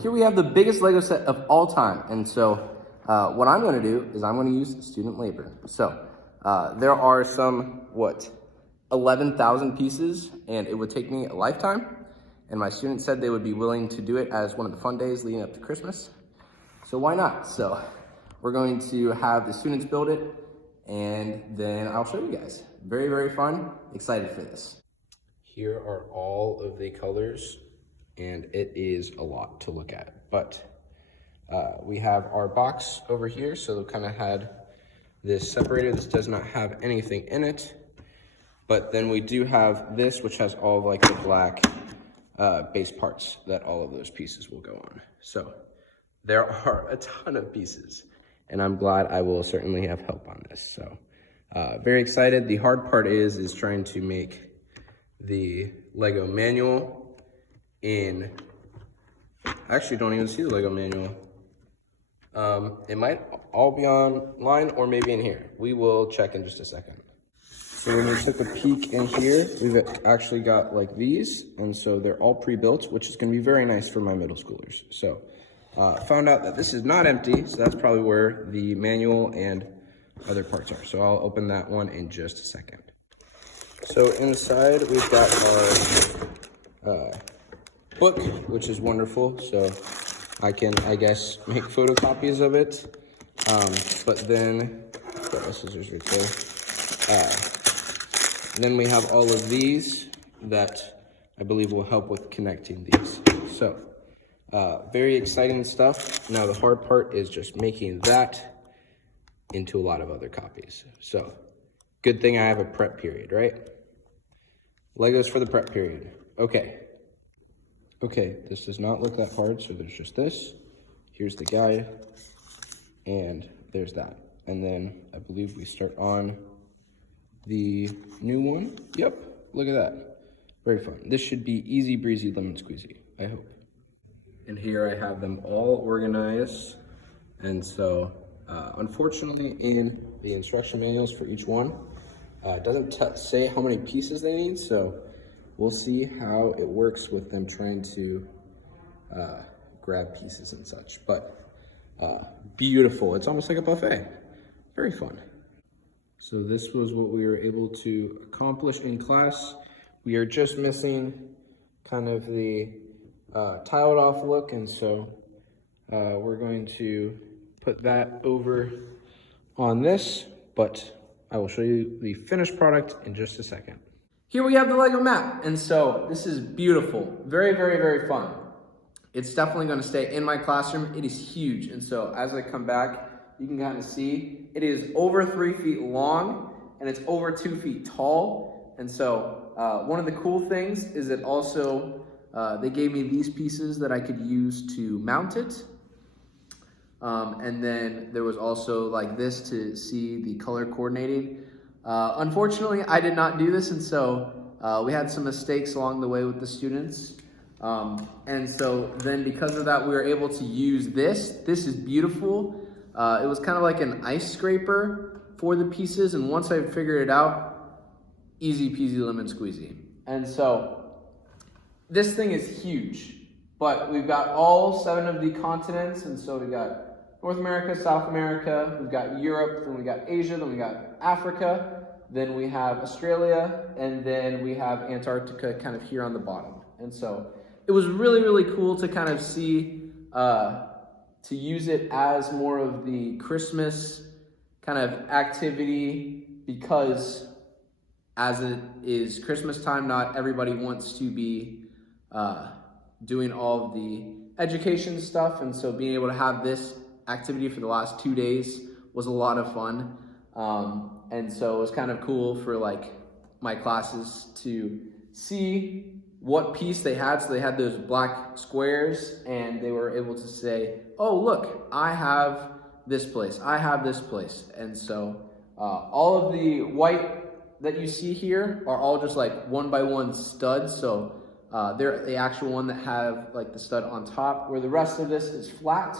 here we have the biggest Lego set of all time. And so what I'm gonna do is I'm gonna use student labor. So there are some, 11,000 pieces, and it would take me a lifetime. And my students said they would be willing to do it as one of the fun days leading up to Christmas. So why not? So we're going to have the students build it, and then I'll show you guys. Very, very fun. Excited for this. Here are all of the colors, and it is a lot to look at. But we have our box over here, so we kind of had this separator. This does not have anything in it. But then we do have this, which has all of like the black base parts that all of those pieces will go on. So there are a ton of pieces, and I'm glad I will certainly have help on this. So very excited. The hard part is trying to make the Lego manual in, I actually don't even see the Lego manual. It might all be online or maybe in here. We will check in just a second. So when we took a peek in here, we've actually got like these, and so they're all pre-built, which is gonna be very nice for my middle schoolers. So found out that this is not empty, so that's probably where the manual and other parts are. So I'll open that one in just a second. So inside we've got our book, which is wonderful. So I can, I guess, make photocopies of it. But then, got my scissors right there. Then we have all of these that I believe will help with connecting these. So very exciting stuff. Now the hard part is just making that into a lot of other copies. So good thing I have a prep period, right? Legos for the prep period. Okay, this does not look that hard. So there's just this, here's the guide, and there's that. And then I believe we start on the new one. Yep, look at that. Very fun. This should be easy breezy lemon squeezy, I hope. And here I have them all organized. And so, unfortunately, in the instruction manuals for each one, it doesn't say how many pieces they need. So we'll see how it works with them trying to grab pieces and such. But beautiful. It's almost like a buffet. Very fun. So this was what we were able to accomplish in class. We are just missing kind of the tiled off look, and so we're going to put that over on this, but I will show you the finished product in just a second. Here we have the Lego map, and so this is beautiful. Very, very, very fun. It's definitely gonna stay in my classroom. It is huge, and so as I come back, you can kind of see it is over 3 feet long and it's over 2 feet tall. And so one of the cool things is that also they gave me these pieces that I could use to mount it. And then there was also like this to see the color coordinating. Unfortunately, I did not do this, and so we had some mistakes along the way with the students. And so then because of that, we were able to use this. This is beautiful. It was kind of like an ice scraper for the pieces, and once I figured it out, easy peasy lemon squeezy. And so this thing is huge, but we've got all 7 of the continents, and so we've got North America, South America, we've got Europe, then we got Asia, then we got Africa, then we have Australia, and then we have Antarctica kind of here on the bottom. And so it was really, really cool to kind of see to use it as more of the Christmas kind of activity, because as it is Christmas time, not everybody wants to be doing all of the education stuff. And so being able to have this activity for the last 2 days was a lot of fun. And so it was kind of cool for like my classes to see what piece they had. So they had those black squares, and they were able to say, oh, look, I have this place, I have this place. And so all of the white that you see here are all just like 1x1 studs. So they're the actual one that have like the stud on top, where the rest of this is flat.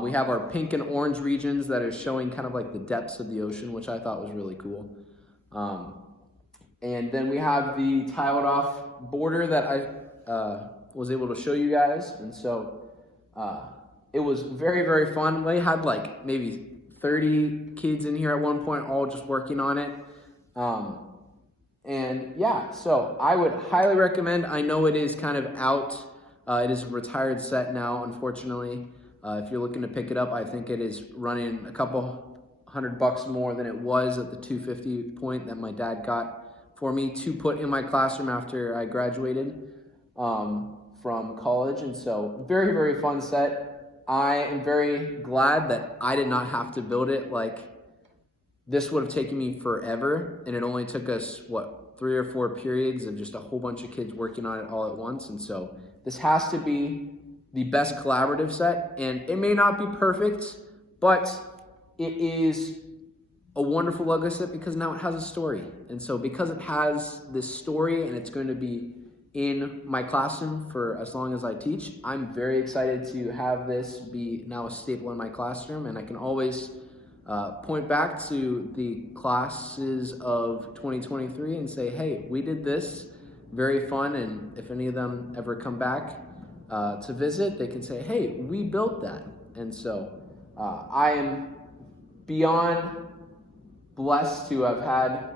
We have our pink and orange regions that are showing kind of like the depths of the ocean, which I thought was really cool. And then we have the tiled off border that was able to show you guys. And so it was very, very fun. We had like maybe 30 kids in here at one point, all just working on it. And yeah, so I would highly recommend. I know it is kind of out. It is a retired set now, unfortunately. If you're looking to pick it up, I think it is running a couple $100 more than it was at the 250 point that my dad got for me to put in my classroom after I graduated from college. And so very, very fun set. I am very glad that I did not have to build it. Like, this would have taken me forever, and it only took us, what, 3 or 4 periods of just a whole bunch of kids working on it all at once. And so this has to be the best collaborative set, and it may not be perfect, but it is a wonderful Lego set because now it has a story. And so because it has this story and it's going to be in my classroom for as long as I teach, I'm very excited to have this be now a staple in my classroom, and I can always point back to the classes of 2023 and say, hey, we did this, very fun. And if any of them ever come back to visit, they can say, hey, we built that. And so I am beyond blessed to have had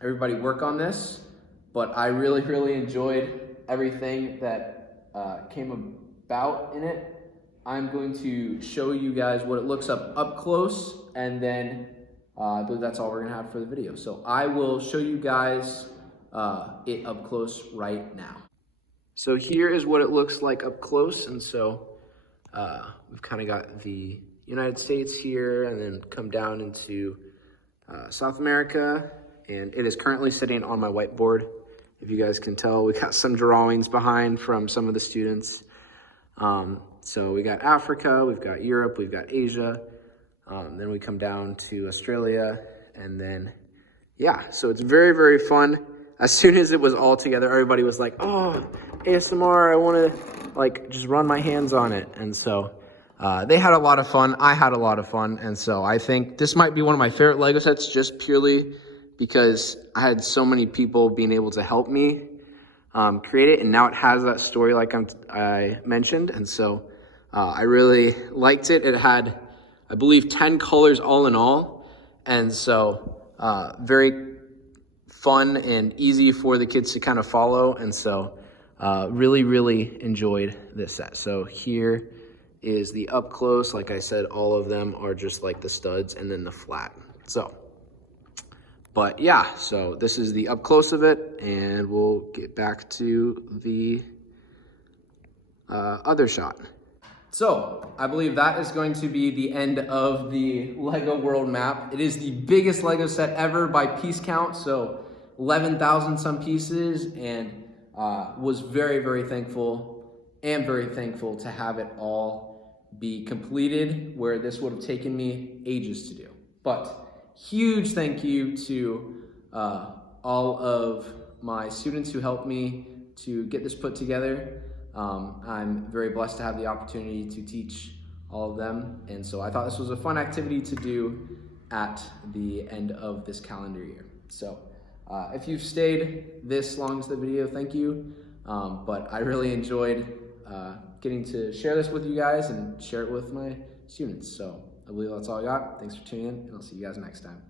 everybody work on this, but I really, really enjoyed everything that came about in it. I'm going to show you guys what it looks up close, and then I believe that's all we're gonna have for the video. So I will show you guys it up close right now. So here is what it looks like up close, and so we've kind of got the United States here, and then come down into South America, and it is currently sitting on my whiteboard. If you guys can tell, we got some drawings behind from some of the students. So we got Africa, we've got Europe, we've got Asia, then we come down to Australia, and then, yeah, so it's very, very fun. As soon as it was all together, everybody was like, oh, ASMR, I want to like just run my hands on it. And so they had a lot of fun, I had a lot of fun, and so I think this might be one of my favorite Lego sets just purely because I had so many people being able to help me create it, and now it has that story like I mentioned, and so I really liked it. It had, I believe, 10 colors all in all, and so very fun and easy for the kids to kind of follow, and so really, really enjoyed this set. So here is the up close. Like I said, all of them are just like the studs and then the flat. So, but yeah, so this is the up close of it, and we'll get back to the other shot. So I believe that is going to be the end of the Lego world map. It is the biggest Lego set ever by piece count, so 11,000 some pieces, and was very, very thankful to have it all be completed, where this would have taken me ages to do. But huge thank you to all of my students who helped me to get this put together. I'm very blessed to have the opportunity to teach all of them, and so I thought this was a fun activity to do at the end of this calendar year. So if you've stayed this long into the video, thank you, but I really enjoyed getting to share this with you guys and share it with my students. So I believe that's all I got. Thanks for tuning in, and I'll see you guys next time.